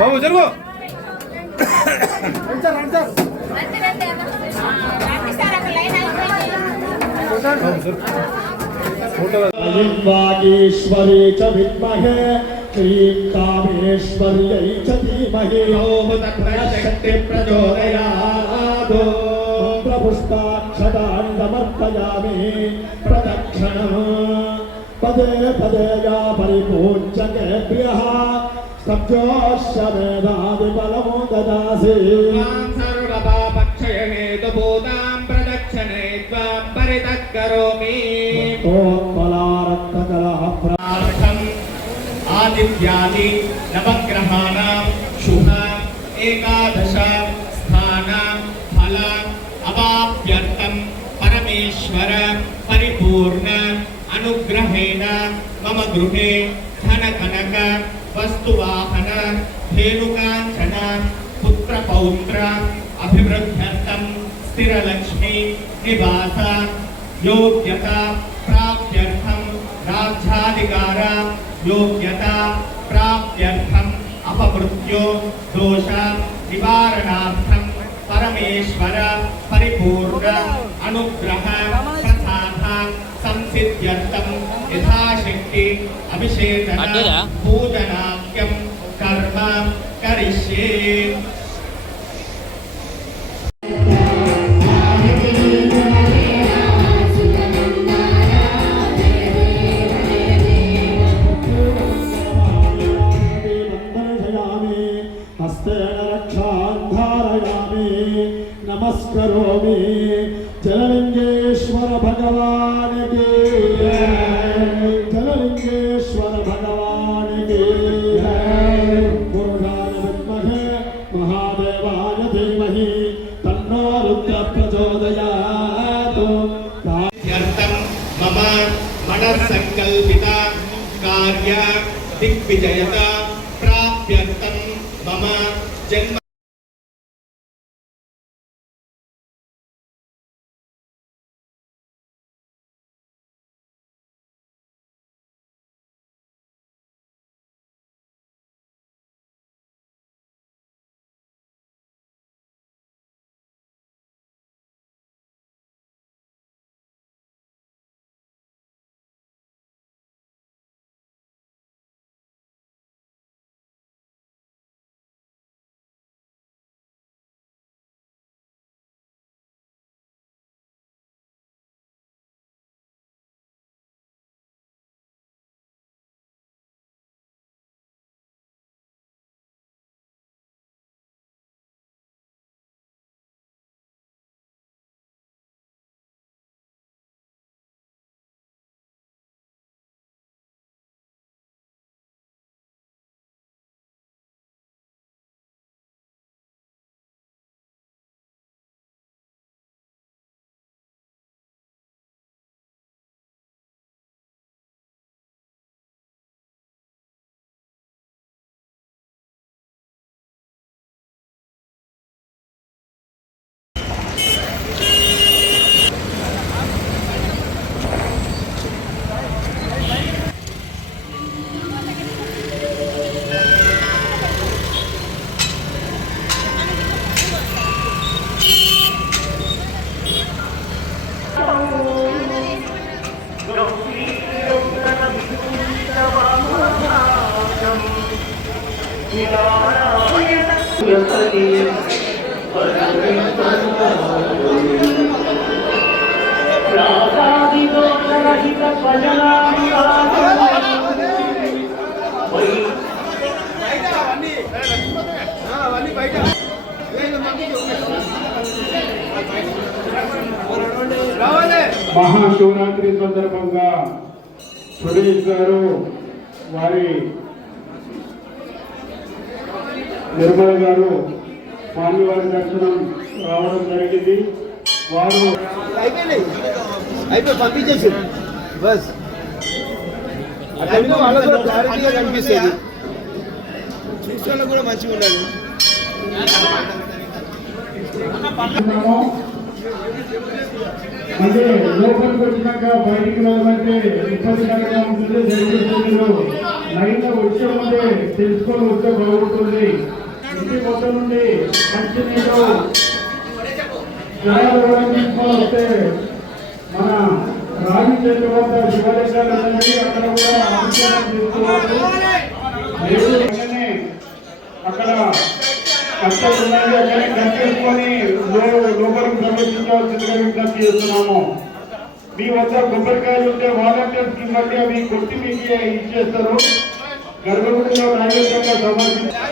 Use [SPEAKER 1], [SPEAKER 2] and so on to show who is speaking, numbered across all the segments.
[SPEAKER 1] బాబు జరుగు
[SPEAKER 2] वागीश्वरी च विद्महे श्रीं कामेश्वर्यै च धीमहि शक्ति प्रचोदयात् प्रपुष्पाक्षतानि समर्पयामि प्रदक्षिणम्। पदे पदे या परिपूज्यतेभ्यः सब्जोश्च मेधादिबलमो ददासि
[SPEAKER 3] सर्वपापक्षयहेतुभूतां प्रदक्षिणे त्वां परितः करोमि
[SPEAKER 2] तोत्पलारक्तकलः प्र
[SPEAKER 3] प्रार्थम् आदित्यादि नवग्रहाणां
[SPEAKER 2] గృహే ధన కనక వస్తు వాహన ధేనుకాంచన పుత్ర పౌత్ర అభివృద్ధ్యర్థం స్థిరలక్ష్మి నివాస యోగ్యత
[SPEAKER 3] అభిషేకన పూజనాఖ్యం కర్మ కరిష్యే दिग्विजयता प्राप्यर्थं मम जन्म
[SPEAKER 1] అయిపోయి పంపించేసి. బస్. అట్లా వాళ్ళకు కూడా క్లారిటీగా కనిపిస్తుంది. చూసుకోవడం కూడా మంచిగా ఉండాలి.
[SPEAKER 4] అంటే లోపలికి వచ్చినాక బయటికి వెళ్ళమంటే ఇబ్బందికరంగా ఉంటుంది దయచేసి మీరు లైన్లో వచ్చే ముందే తెలుసుకొని వస్తే బాగుంటుంది ఇంటి మొత్తం నుండి మంచి నీళ్ళు వస్తే మన రావి చెట్టు వద్ద శివలింగాలు ఉన్నాయి అక్కడ కూడా అభిషేకం అక్కడ అక్కడ ఉన్నది అక్కడే కట్టేసుకొని లోపలికి ప్రవేశించవలసిందిగా విజ్ఞప్తి చేస్తున్నాము మీ వద్ద కొబ్బరికాయలు ఉంటే వాలంటీర్స్కి అవి కొట్టి మీకు ఇచ్చేస్తారు గర్భగుడిలో నైవేద్యంగా సమర్పించారు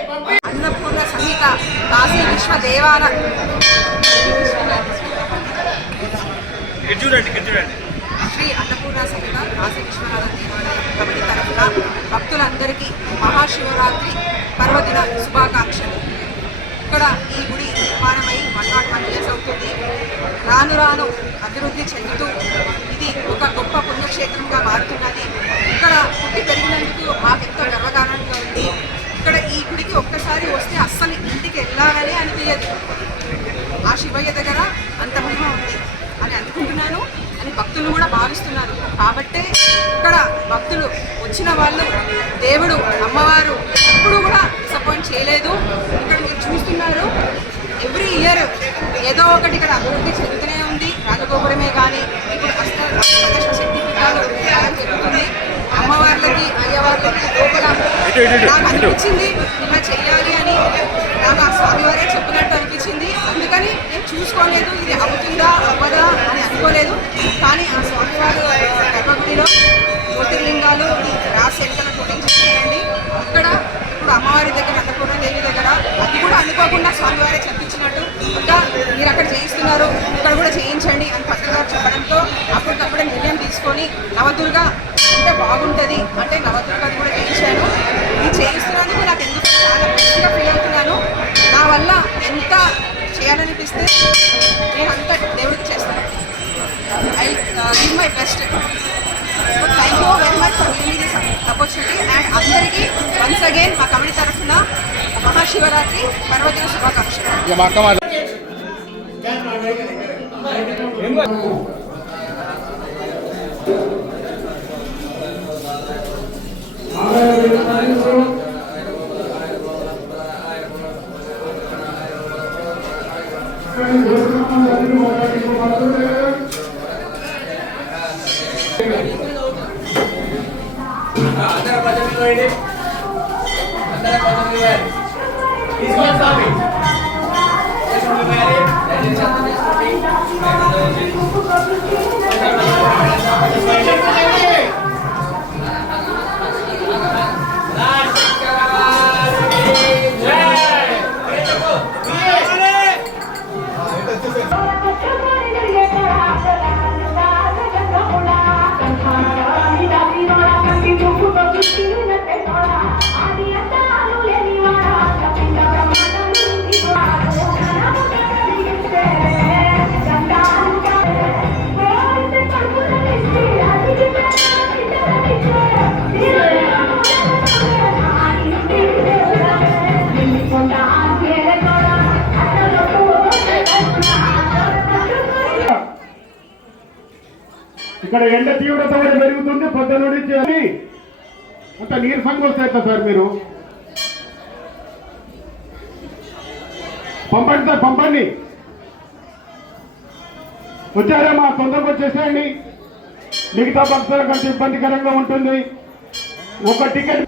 [SPEAKER 5] సమేత కాశీ విశ్వ దేవాల శ్రీ అన్నపూర్ణ సమేత కాశీ విశ్వనాథ దేవాలయం కమిటీ తరఫున భక్తులందరికీ మహాశివరాత్రి పర్వదిన శుభాకాంక్షలు. ఇక్కడ ఈ గుడి నిర్మాణమై వన్ నాట్ వన్ ఇయర్స్ అవుతుంది. రాను రాను అభివృద్ధి చెందుతూ ఇది ఒక గొప్ప పుణ్యక్షేత్రంగా మారుతున్నది. ఇక్కడ పుట్టి పెరిగినందుకు మాకెంతో ఉంది ఇక్కడ ఈ గుడికి ఒక్కసారి వస్తే అస్సలు ఇంటికి వెళ్ళాలని అనిపించదు ఆ శివయ్య దగ్గర అంత మహిమ ఉంది అని అనుకుంటున్నాను అని భక్తులు కూడా భావిస్తున్నారు. కాబట్టే ఇక్కడ భక్తులు వచ్చిన వాళ్ళు దేవుడు అమ్మవారు ఎప్పుడు కూడా డిసప్పాయింట్ చేయలేదు. ఇక్కడ మీరు చూస్తున్నారు ఎవ్రీ ఇయర్ ఏదో ఒకటి ఇక్కడ అభివృద్ధి చెందుతూనే ఉంది. రాజగోపురమే కానీ ఇప్పుడు అష్ట శక్తి పీఠాలు జరుగుతుంది అమ్మవార్లకి నాకు అనిపించింది ఇలా చెయ్యాలి అని నాకు ఆ స్వామివారే చెప్పినట్టు అనిపించింది. అందుకని నేను చూసుకోలేదు ఇది అవుతుందా అవ్వదా అని అనుకోలేదు. కానీ ఆ స్వామివారు గర్భగుడిలో జ్యోతిర్లింగాలు రాసి షూటింగ్ చేయండి ఇక్కడ ఇప్పుడు అమ్మవారి దగ్గర అన్నపూర్ణ దేవి దగ్గర అది కూడా అనుకోకుండా స్వామివారే చెప్పించినట్టు. ఇంకా మీరు అక్కడ చేయిస్తున్నారు ఇక్కడ కూడా చేయించండి అని పత్రిక చెప్పడంతో అప్పటికప్పుడే నిర్ణయం తీసుకొని నవదుర్గ ఉంటే బాగుంటుంది. అంటే నవదుర్గది కూడా చేయించాను. ఇది చేయిస్తున్నందుకు నాకు ఎందుకు చాలా మంచిగా ఫీల్ అవుతున్నాను. నా వల్ల ఎంత చేయాలనిపిస్తే నేను అంత దేవుడికి చేస్తాను. I give my best thank you very much for giving this opportunity and అందరికీ వన్స్ అగైన్ మా కమిటీ తరఫున మహాశివరాత్రి పర్వదిన శుభాకాంక్షలు.
[SPEAKER 6] అందరూ ప్రజలు Thank you.
[SPEAKER 4] ఇక్కడ ఎండ తీవ్రత కూడా పెరుగుతుంది పొద్దున నుండి అని. అంత నీరసంగా వస్తాయి ఎట్లా సార్ మీరు? పంపండి సార్ పంపండి. వచ్చారేమా తొందరగా వచ్చేసేయండి. మిగతా భక్తులు కొంచెం ఇబ్బందికరంగా ఉంటుంది. ఒక టికెట్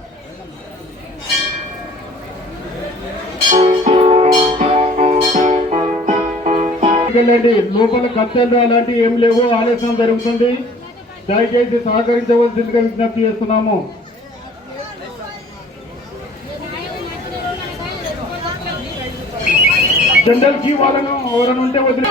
[SPEAKER 4] వెళ్ళండి లోపల కత్తెలు అలాంటివి ఏం లేవు. ఆలస్యం జరుగుతుంది. దయచేసి సహకరించవలసిందిగా విజ్ఞప్తి చేస్తున్నాము.
[SPEAKER 7] జనరల్ క్యూ వాళ్ళను ఎవరైనా ఉంటే వదిలే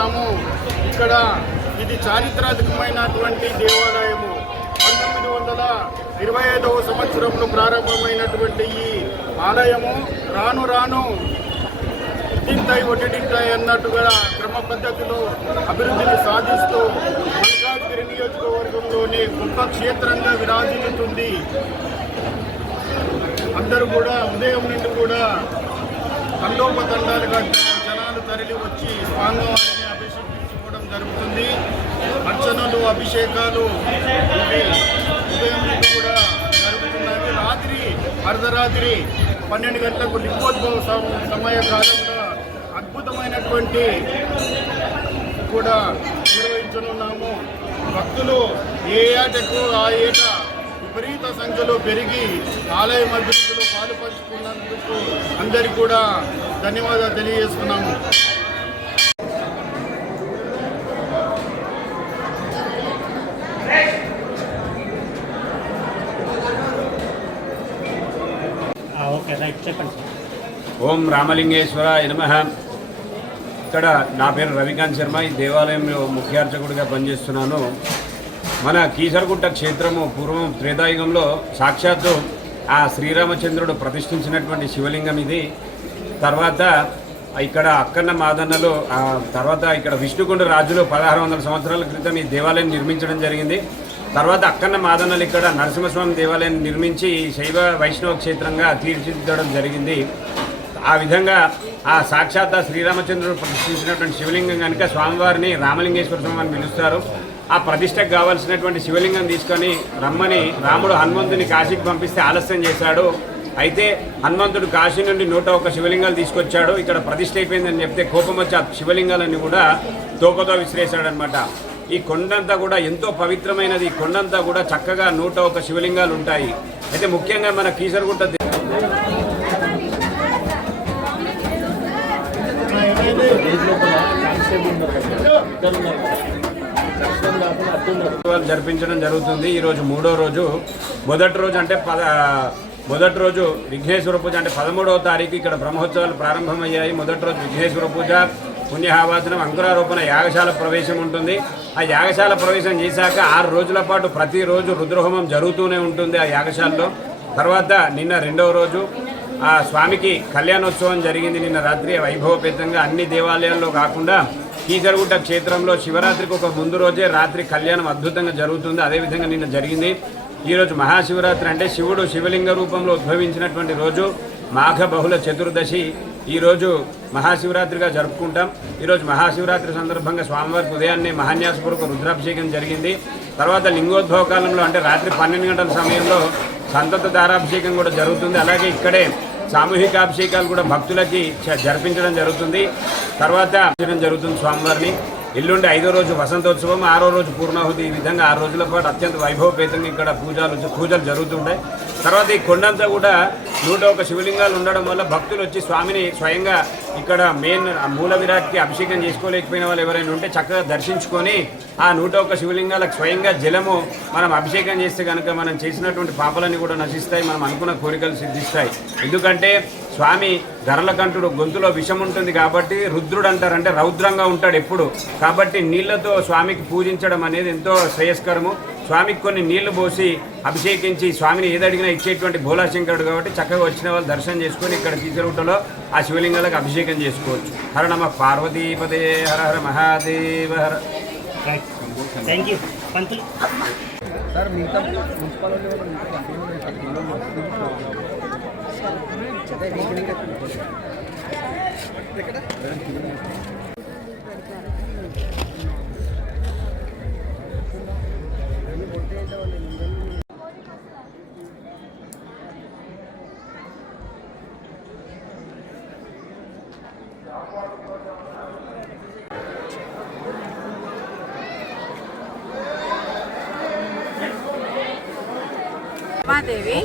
[SPEAKER 4] సంకల్పించాము ఇక్కడ ఇది చారిత్రాత్మకమైనటువంటి దేవాలయము. పంతొమ్మిది వందల ఇరవై ఐదవ సంవత్సరంలో ప్రారంభమైనటువంటి ఈ ఆలయము రాను రాను ఇంటింటాయి ఒడ్డింటాయి అన్నట్టుగా క్రమ పద్ధతిలో అభివృద్ధిని సాధిస్తూ మల్కాజ్గిరి నియోజకవర్గంలోని గొప్ప క్షేత్రంగా విరాజిల్లుతుంది. అందరూ కూడా ఉదయం నుండి కూడా తండోపతండాలుగా జనాలు తరలి వచ్చి స్వామివారిని జరుగుతుంది. అర్చనలు అభిషేకాలు ఉదయం కూడా జరుగుతున్నాయి రాత్రి అర్ధరాత్రి పన్నెండు గంటలకు లింగోద్భవ సమయ కాలంలో అద్భుతమైనటువంటి కూడా నిర్వహించనున్నాము. భక్తులు ఏ ఏటకు ఆ ఏట విపరీత సంఖ్యలో పెరిగి ఆలయం అభివృద్ధిలో పాలుపంచుకున్నందుకు అందరికీ కూడా ధన్యవాదాలు తెలియజేస్తున్నాము.
[SPEAKER 8] ఓం రామలింగేశ్వర నమ. ఇక్కడ నా పేరు రవికాంత్ శర్మ ఈ దేవాలయంలో ముఖ్యార్చకుడిగా పనిచేస్తున్నాను. మన కీసరగుట్ట క్షేత్రము పూర్వం త్రేతాయుగంలో సాక్షాత్తు ఆ శ్రీరామచంద్రుడు ప్రతిష్ఠించినటువంటి శివలింగం ఇది. తర్వాత ఇక్కడ అక్కన్న మాదన్నలో తర్వాత ఇక్కడ విష్ణుకుండ రాజులు పదహారు వందల సంవత్సరాల క్రితం ఈ దేవాలయం నిర్మించడం జరిగింది. తర్వాత అక్కన్న మాదన్నలు ఇక్కడ నరసింహస్వామి దేవాలయం నిర్మించి శైవ వైష్ణవ క్షేత్రంగా తీర్చిదిద్దడం జరిగింది. ఆ విధంగా ఆ సాక్షాత్ శ్రీరామచంద్రుడు ప్రతిష్ఠించినటువంటి శివలింగం కనుక స్వామివారిని రామలింగేశ్వర స్వామి అని పిలుస్తారు. ఆ ప్రతిష్టకు కావాల్సినటువంటి శివలింగం తీసుకొని రమ్మని రాముడు హనుమంతుని కాశీకి పంపిస్తే ఆలస్యం చేశాడు. అయితే హనుమంతుడు కాశీ నుండి నూట ఒక్క శివలింగాలు తీసుకొచ్చాడు. ఇక్కడ ప్రతిష్ట అయిపోయిందని చెప్తే కోపం వచ్చి ఆ శివలింగాలన్నీ కూడా తోకతో విసిరేశాడనమాట ఈ కొండంతా కూడా ఎంతో పవిత్రమైనది. ఈ కొండంతా కూడా చక్కగా నూట ఒక శివలింగాలు ఉంటాయి. అయితే ముఖ్యంగా మన కీసరగుట్ట జరిపించడం జరుగుతుంది. ఈరోజు మూడో రోజు. మొదటి రోజు అంటే పద మొదటి రోజు విఘ్నేశ్వర పూజ అంటే పదమూడవ తారీఖు ఇక్కడ బ్రహ్మోత్సవాలు ప్రారంభమయ్యాయి. మొదటి రోజు విఘ్నేశ్వర పూజ పుణ్యహావాసనం అంకురారోపణ యాగశాల ప్రవేశం ఉంటుంది. ఆ యాగశాల ప్రవేశం చేశాక ఆరు రోజుల పాటు ప్రతిరోజు రుద్రహోమం జరుగుతూనే ఉంటుంది ఆ యాగశాలలో. తర్వాత నిన్న రెండవ రోజు ఆ స్వామికి కళ్యాణోత్సవం జరిగింది నిన్న రాత్రి. వైభవపేతంగా అన్ని దేవాలయాల్లో కాకుండా కీసరగుట్ట క్షేత్రంలో శివరాత్రికి ఒక ముందు రోజే రాత్రి కళ్యాణం అద్భుతంగా జరుగుతుంది. అదేవిధంగా నిన్న జరిగింది. ఈరోజు మహాశివరాత్రి అంటే శివుడు శివలింగ రూపంలో ఉద్భవించినటువంటి రోజు మాఘ బహుళ చతుర్దశి. ఈరోజు మహాశివరాత్రిగా జరుపుకుంటాం. ఈరోజు మహాశివరాత్రి సందర్భంగా స్వామివారికి ఉదయాన్నే మహాన్యాసపూర్వక రుద్రాభిషేకం జరిగింది. తర్వాత లింగోద్భవ కాలంలో అంటే రాత్రి పన్నెండు గంటల సమయంలో సంతత దారాభిషేకం కూడా జరుగుతుంది. అలాగే ఇక్కడే సామూహిక అభిషేకాలు కూడా భక్తులకి జరిపించడం జరుగుతుంది. తర్వాత జరుగుతుంది స్వామివారిని. ఎల్లుండి ఐదో రోజు వసంతోత్సవం ఆరో రోజు పూర్ణాహుతి. ఈ విధంగా ఆరు రోజుల పాటు అత్యంత వైభవపేతంగా ఇక్కడ పూజలు పూజలు జరుగుతుంటాయి. తర్వాత ఈ కొండంతా కూడా నూట ఒక శివలింగాలు ఉండడం వల్ల భక్తులు వచ్చి స్వామిని స్వయంగా ఇక్కడ మెయిన్ మూల విరాట్కి అభిషేకం చేసుకోలేకపోయిన వాళ్ళు ఎవరైనా ఉంటే చక్కగా దర్శించుకొని ఆ నూట ఒక శివలింగాలకు స్వయంగా జలము మనం అభిషేకం చేస్తే కనుక మనం చేసినటువంటి పాపలన్నీ కూడా నశిస్తాయి మనం అనుకున్న కోరికలు సిద్ధిస్తాయి. ఎందుకంటే స్వామి గరళకంఠుడు గొంతులో విషం ఉంటుంది కాబట్టి రుద్రుడు అంటారు అంటే రౌద్రంగా ఉంటాడు ఎప్పుడు. కాబట్టి నీళ్ళతో స్వామికి పూజించడం అనేది ఎంతో శ్రేయస్కరము. స్వామికి కొన్ని నీళ్ళు పోసి అభిషేకించి స్వామిని ఏదడిగినా ఇచ్చేటువంటి భోలాశంకరుడు కాబట్టి చక్కగా వచ్చిన వాళ్ళు దర్శనం చేసుకొని ఇక్కడ తీసుకుంటలో ఆ శివలింగాలకు అభిషేకం చేసుకోవచ్చు. హర నమ పార్వతీపదే హర హర మహాదేవ హర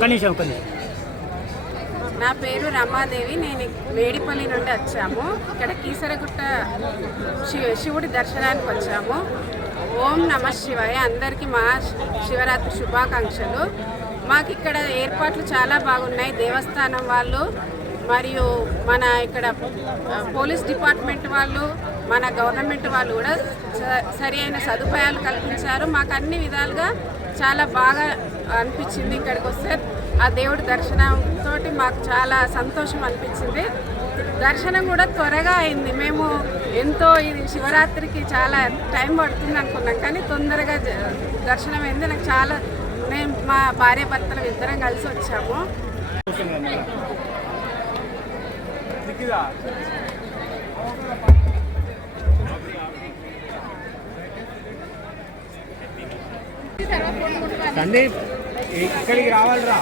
[SPEAKER 2] ఒక నిమిషం ఒక నిమిషం
[SPEAKER 9] నా పేరు రమాదేవి నేను మేడిపల్లి నుండి వచ్చాము. ఇక్కడ కీసరగుట్ట శి- శివుడి దర్శనానికి వచ్చాము. ఓం నమ శివాయ. అందరికీ మా శివరాత్రి శుభాకాంక్షలు. మాకు ఇక్కడ ఏర్పాట్లు చాలా బాగున్నాయి. దేవస్థానం వాళ్ళు మరియు మన ఇక్కడ పోలీస్ డిపార్ట్మెంట్ వాళ్ళు మన గవర్నమెంట్ వాళ్ళు కూడా స- సరి అయిన సదుపాయాలు కల్పించారు. మాకు అన్ని విధాలుగా చాలా బాగా అనిపించింది ఇక్కడికి వస్తే. ఆ దేవుడి దర్శనంతో మాకు చాలా సంతోషం అనిపించింది. దర్శనం కూడా త్వరగా అయింది. మేము ఎంతో ఇది శివరాత్రికి చాలా టైం పడుతుంది అనుకున్నాం. కానీ తొందరగా దర్శనం అయింది. నాకు చాలా మేము మా భార్య భర్తలు ఇద్దరం కలిసి వచ్చాము.
[SPEAKER 1] సందీప్ ఇక్కడికి రావాలిరా.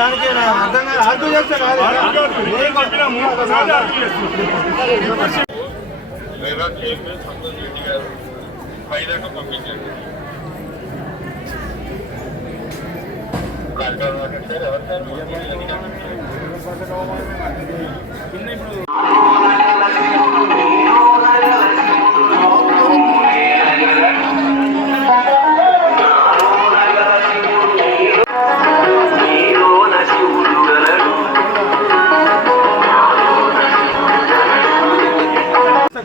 [SPEAKER 1] దానికి అర్థం కాదు ఆర్గ్యూ చేస్తే ఎవరు మీరు ఎవరు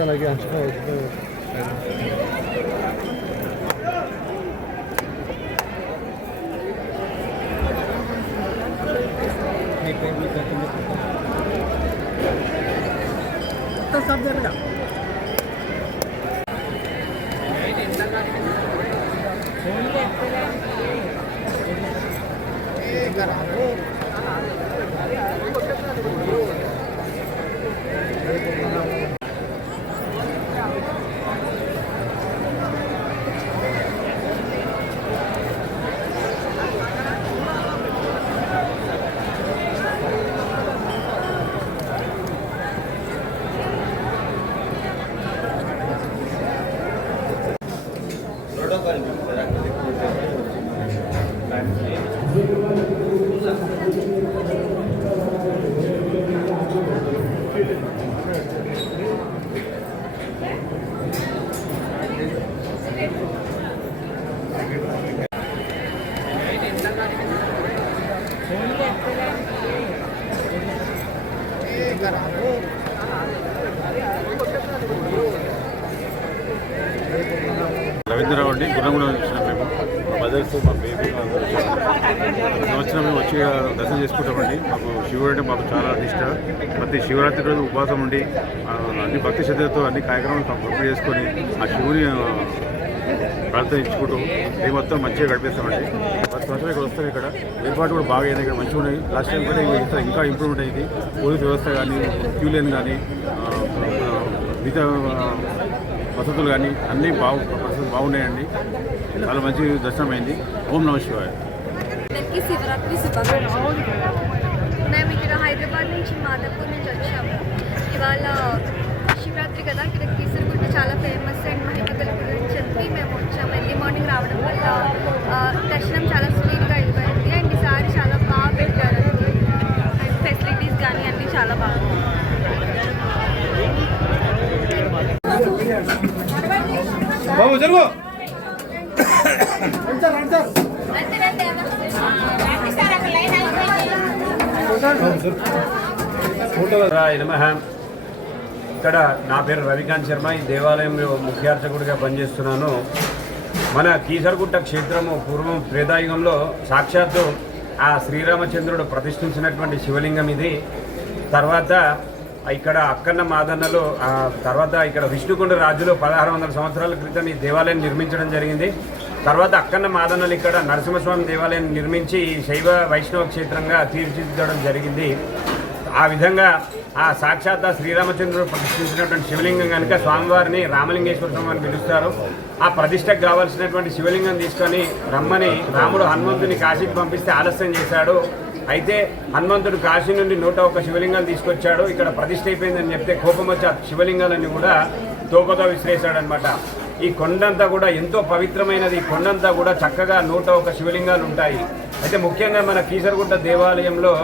[SPEAKER 1] ఏ- ఏ మీడియా మీరు ఏ మీడియా
[SPEAKER 10] అండి గుణగూడ వచ్చినాం మేము. మా మదర్స్ మా బేబీ సంవత్సరం మేము వచ్చి దర్శనం చేసుకుంటామండి. మాకు శివుడు అంటే మాకు చాలా ఇష్ట ప్రతి శివరాత్రి రోజు ఉపవాసం ఉండి అన్ని భక్తి శ్రద్ధలతో అన్ని కార్యక్రమాలు కంప్లీట్ చేసుకొని ఆ శివుని ప్రార్థించుకుంటూ మేము మొత్తం మంచిగా గడిపేస్తామండి. ప్రతి సంవత్సరం ఇక్కడ వస్తాం ఇక్కడ. ఏర్పాటు కూడా బాగా అయింది ఇక్కడ మంచిగా ఉన్నాయి. లాస్ట్ టైం కూడా ఇంకా ఇంకా ఇంప్రూవ్మెంట్ అయింది. పోలీస్ వ్యవస్థ కానీ క్యూ లైన్ కానీ మిగతా వసతులు కానీ అన్నీ బాగు బాగున్నాయండి. చాలా మంచి దర్శనం అయింది ఓం నమ శివాయ.
[SPEAKER 11] శివరాత్రి మేము ఇక్కడ హైదరాబాద్ నుంచి మాధవ్పూర్ నుంచి వచ్చాము. ఇవాళ శివరాత్రి కదా. ఇక్కడ కీసరగుట్ట చాలా ఫేమస్ అండ్ మహిమగల గురించి చెప్పి మేము వచ్చాము. ఎర్లీ మార్నింగ్ రావడం వల్ల దర్శనం చాలా స్వీట్గా అయిపోయింది అండ్ ఈసారి చాలా బాగా
[SPEAKER 1] జరుగు.
[SPEAKER 8] ఇక్కడ నా పేరు రవికాంత్ శర్మ. ఈ దేవాలయంలో ముఖ్యార్చకుడిగా పనిచేస్తున్నాను. మన కీసరగుట్ట క్షేత్రము పూర్వం త్రేతాయుగంలో సాక్షాత్తు ఆ శ్రీరామచంద్రుడు ప్రతిష్ఠించినటువంటి శివలింగం ఇది. తర్వాత ఇక్కడ అక్కన్న మాదన్నలో తర్వాత ఇక్కడ విష్ణుకుండ రాజులు పదహారు వందల సంవత్సరాల క్రితం ఈ దేవాలయం నిర్మించడం జరిగింది. తర్వాత అక్కన్న మాదన్నలు ఇక్కడ నరసింహస్వామి దేవాలయం నిర్మించి శైవ వైష్ణవ క్షేత్రంగా తీర్చిదిద్దడం జరిగింది. ఆ విధంగా ఆ సాక్షాత్ శ్రీరామచంద్రుడు ప్రతిష్ఠించినటువంటి శివలింగం కనుక స్వామివారిని రామలింగేశ్వర స్వామి అని పిలుస్తారు. ఆ ప్రతిష్టకు కావాల్సినటువంటి శివలింగం తీసుకొని రమ్మని రాముడు హనుమంతుని కాశీకి పంపిస్తే ఆలస్యం చేశాడు. అయితే హనుమంతుడు కాశీ నుండి నూట ఒక్క శివలింగాలు తీసుకొచ్చాడు. ఇక్కడ ప్రతిష్ట అయిపోయిందని చెప్తే కోపం వచ్చి ఆ శివలింగాలన్నీ కూడా తోకతో విసిరేశాడనమాట ఈ కొండంతా కూడా ఎంతో పవిత్రమైనది. ఈ కొండంతా కూడా చక్కగా నూట ఒక శివలింగాలు ఉంటాయి. అయితే ముఖ్యంగా మన కీసరగుట్ట దేవాలయంలో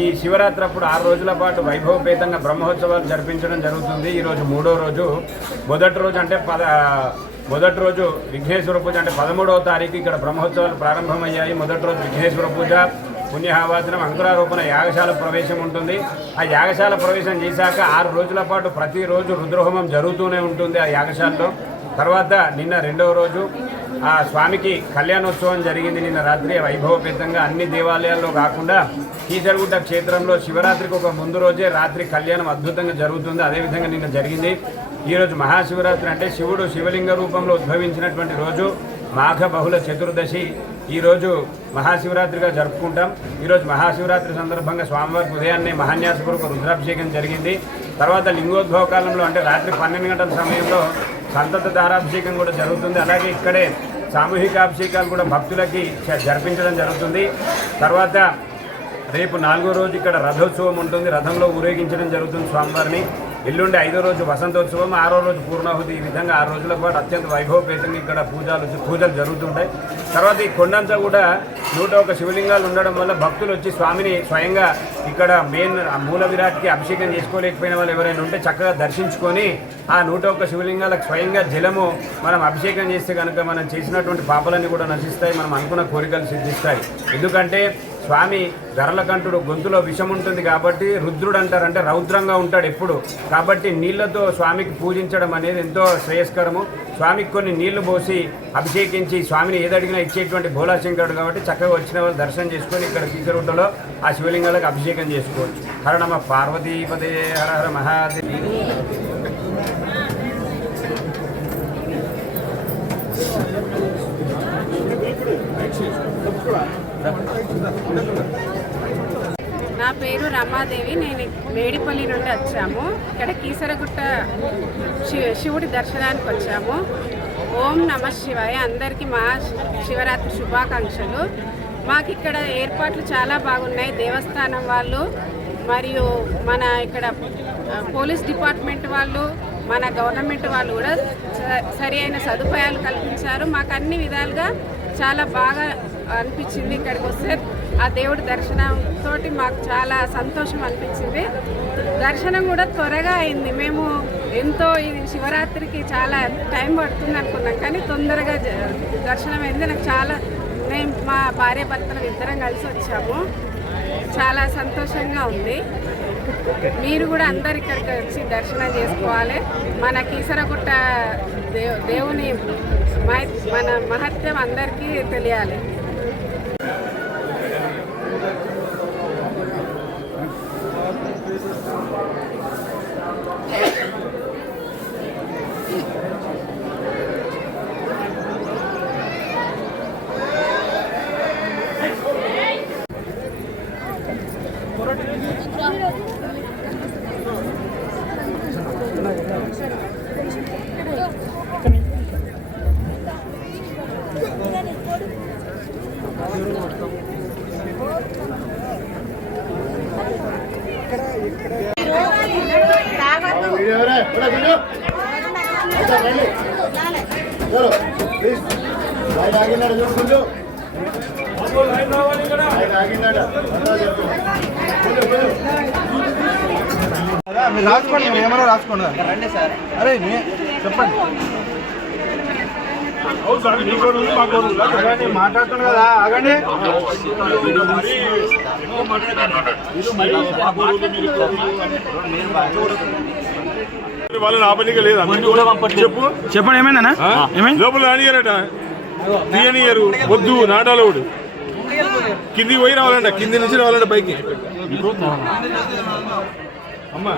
[SPEAKER 8] ఈ శివరాత్రి అప్పుడు ఆరు రోజుల పాటు వైభవపేతంగా బ్రహ్మోత్సవాలు జరిపించడం జరుగుతుంది. ఈరోజు మూడో రోజు. మొదటి రోజు అంటే పద మొదటి రోజు విఘ్నేశ్వర పూజ అంటే పదమూడవ తారీఖు ఇక్కడ బ్రహ్మోత్సవాలు ప్రారంభమయ్యాయి. మొదటి రోజు విఘ్నేశ్వర పూజ. పుణ్యహావాచనం అంకురారోపణ యాగశాల ప్రవేశం ఉంటుంది. ఆ యాగశాల ప్రవేశం చేశాక ఆరు రోజుల పాటు ప్రతిరోజు రుద్రహోమం జరుగుతూనే ఉంటుంది ఆ యాగశాలలో. తర్వాత నిన్న రెండవ రోజు ఆ స్వామికి కళ్యాణోత్సవం జరిగింది నిన్న రాత్రి వైభవపేతంగా. అన్ని దేవాలయాల్లో కాకుండా కీచరగుట్ట క్షేత్రంలో శివరాత్రికి ఒక ముందు రోజే రాత్రి కళ్యాణం అద్భుతంగా జరుగుతుంది. అదేవిధంగా నిన్న జరిగింది. ఈరోజు మహాశివరాత్రి అంటే శివుడు శివలింగ రూపంలో ఉద్భవించినటువంటి రోజు. మాఘ బహుళ చతుర్దశి ఈరోజు మహాశివరాత్రిగా జరుపుకుంటాం. ఈరోజు మహాశివరాత్రి సందర్భంగా స్వామివారికి ఉదయాన్నే మహాన్యాసపూర్వక రుద్రాభిషేకం జరిగింది. తర్వాత లింగోద్భవ కాలంలో అంటే రాత్రి పన్నెండు గంటల సమయంలో సంతత దారాభిషేకం కూడా జరుగుతుంది. అలాగే ఇక్కడే సామూహికాభిషేకాలు కూడా భక్తులకి జరిపించడం జరుగుతుంది. తర్వాత రేపు నాలుగో రోజు ఇక్కడ రథోత్సవం ఉంటుంది. రథంలో ఊరేగించడం జరుగుతుంది స్వామివారిని. ఎల్లుండి ఐదో రోజు వసంతోత్సవం ఆరో రోజు పూర్ణాహుతి. ఈ విధంగా ఆరు రోజుల పాటు అత్యంత వైభవపేతంగా ఇక్కడ పూజలు పూజలు జరుగుతుంటాయి. తర్వాత ఈ కొండంతా కూడా నూట ఒక శివలింగాలు ఉండడం వల్ల భక్తులు వచ్చి స్వామిని స్వయంగా ఇక్కడ మెయిన్ మూల విరాట్కి అభిషేకం చేసుకోలేకపోయిన వాళ్ళు ఎవరైనా ఉంటే చక్కగా దర్శించుకొని ఆ నూట ఒక్క శివలింగాలకు స్వయంగా జలము మనం అభిషేకం చేస్తే కనుక మనం చేసినటువంటి పాపలన్నీ కూడా నశిస్తాయి. మనం అనుకున్న కోరికలు సిద్ధిస్తాయి. ఎందుకంటే స్వామి గరలకంఠుడు గొంతులో విషం ఉంటుంది కాబట్టి రుద్రుడు అంటారు అంటే రౌద్రంగా ఉంటాడు ఎప్పుడు. కాబట్టి నీళ్ళతో స్వామికి పూజించడం అనేది ఎంతో శ్రేయస్కరము. స్వామికి కొన్ని నీళ్ళు పోసి అభిషేకించి స్వామిని ఏదడిగినా ఇచ్చేటువంటి భోలాశంకరుడు కాబట్టి చక్కగా వచ్చిన వాళ్ళు దర్శనం చేసుకొని ఇక్కడ కీసరుట్టలో ఆ శివలింగాలకు అభిషేకం చేసుకోవచ్చు. హరణమ పార్వతీపదే హర హర మహాదేవి.
[SPEAKER 9] నా పేరు రమాదేవి నేను మేడిపల్లి నుండి వచ్చాము. ఇక్కడ కీసరగుట్ట శి- శివుడి దర్శనానికి వచ్చాము. ఓం నమ శివాయ. అందరికీ మా శివరాత్రి శుభాకాంక్షలు. మాకు ఇక్కడ ఏర్పాట్లు చాలా బాగున్నాయి. దేవస్థానం వాళ్ళు మరియు మన ఇక్కడ పోలీస్ డిపార్ట్మెంట్ వాళ్ళు మన గవర్నమెంట్ వాళ్ళు కూడా స- సరి అయిన సదుపాయాలు కల్పించారు. మాకు అన్ని విధాలుగా చాలా బాగా అనిపించింది ఇక్కడికి వస్తే. ఆ దేవుడి దర్శనం తోటి మాకు చాలా సంతోషం అనిపించింది. దర్శనం కూడా త్వరగా అయింది. మేము ఎంతో ఇది శివరాత్రికి చాలా టైం పడుతుంది అనుకున్నాం. కానీ తొందరగా దర్శనం అయింది. నాకు చాలా మేము మా భార్య భర్తలు ఇద్దరం కలిసి వచ్చాము. చాలా సంతోషంగా ఉంది. మీరు కూడా అందరు ఇక్కడికి వచ్చి దర్శనం చేసుకోవాలి. మన కీసరగుట్ట దేవ్ దేవుని మన మహత్యం అందరికీ తెలియాలి.
[SPEAKER 1] మీరు రాసుకోండి ఏమైనా రాసుకోండి. రండి సార్ అరే చెప్పండి.
[SPEAKER 12] అవును సార్ మీ కోరు ఉంది, మా కోరు ఉంది.
[SPEAKER 1] ఆగండి మాట్లాడుతున్నాను కదా ఆగండి.
[SPEAKER 12] లేదా? చెప్పు.
[SPEAKER 1] చెప్పండి ఏమైందన్నా?
[SPEAKER 12] లోపల రానియరట. తీయనియరు. వద్దు నాటాలోడు కిందికి పోయి రావాలంట. కింది నుంచి రావాలంట పైకి. అమ్మా.